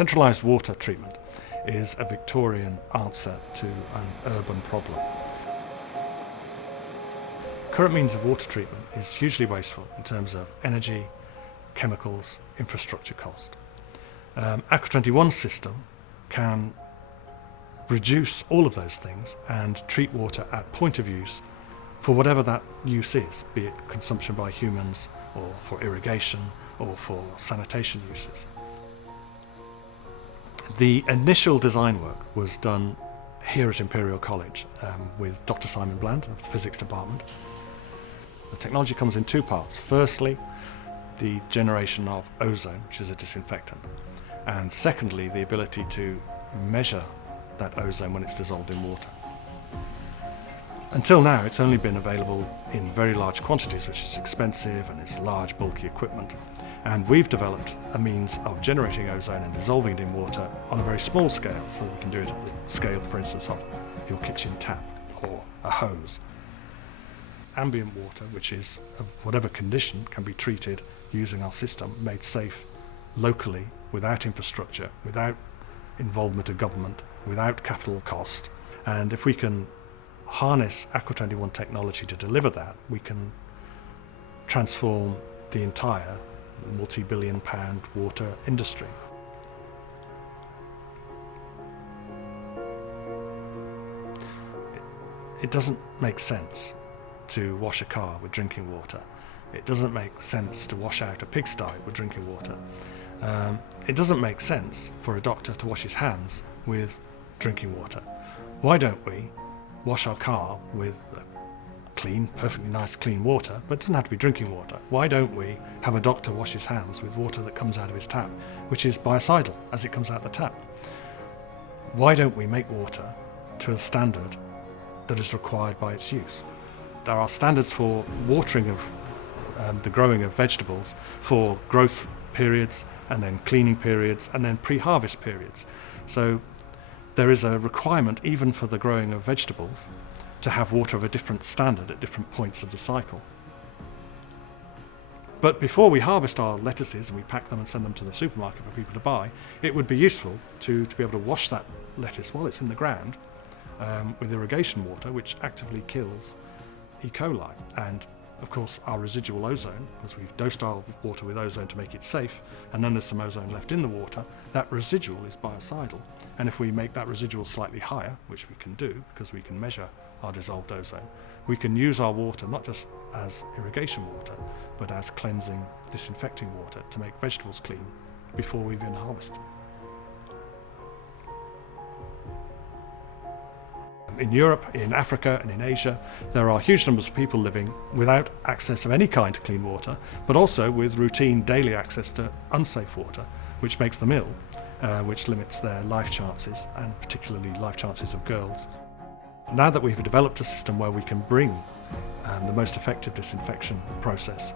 Centralised water treatment is a Victorian answer to an urban problem. Current means of water treatment is hugely wasteful in terms of energy, chemicals, infrastructure cost. Aqua21's system can reduce all of those things and treat water at point of use for whatever that use is, be it consumption by humans or for irrigation or for sanitation uses. The initial design work was done here at Imperial College with Dr. Simon Bland of the physics department. The technology comes in two parts. Firstly, the generation of ozone, which is a disinfectant, and secondly, the ability to measure that ozone when it's dissolved in water. Until now, it's only been available in very large quantities, which is expensive and is large, bulky equipment. And we've developed a means of generating ozone and dissolving it in water on a very small scale, so that we can do it at the scale, for instance, of your kitchen tap or a hose. Ambient water, which is of whatever condition, can be treated using our system, made safe locally, without infrastructure, without involvement of government, without capital cost. And if we can harness Aqua21 technology to deliver that, we can transform the entire multi-billion-pound water industry. It doesn't make sense to wash a car with drinking water. It doesn't make sense to wash out a pigsty with drinking water. It doesn't make sense for a doctor to wash his hands with drinking water. Why don't we wash our car with clean, perfectly nice clean water, but it doesn't have to be drinking water? Why don't we have a doctor wash his hands with water that comes out of his tap, which is biocidal as it comes out the tap? Why don't we make water to a standard that is required by its use? There are standards for watering of the growing of vegetables for growth periods and then cleaning periods and then pre-harvest periods. So there is a requirement even for the growing of vegetables to have water of a different standard at different points of the cycle. But before we harvest our lettuces and we pack them and send them to the supermarket for people to buy, it would be useful to be able to wash that lettuce while it's in the ground with irrigation water, which actively kills E. coli. And of course our residual ozone, because we've dosed our water with ozone to make it safe, and then there's some ozone left in the water, that residual is biocidal. And if we make that residual slightly higher, which we can do because we can measure our dissolved ozone, we can use our water not just as irrigation water, but as cleansing, disinfecting water to make vegetables clean before we even harvest. In Europe, in Africa and in Asia, there are huge numbers of people living without access of any kind to clean water, but also with routine daily access to unsafe water, which makes them ill, which limits their life chances, and particularly life chances of girls. Now that we've developed a system where we can bring the most effective disinfection process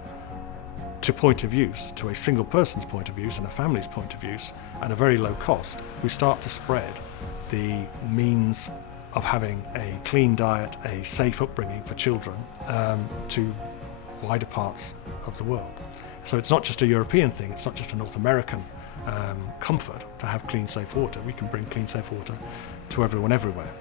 to point of use, to a single person's point of use and a family's point of use, at a very low cost, we start to spread the means of having a clean diet, a safe upbringing for children to wider parts of the world. So it's not just a European thing, it's not just a North American comfort to have clean, safe water. We can bring clean, safe water to everyone everywhere.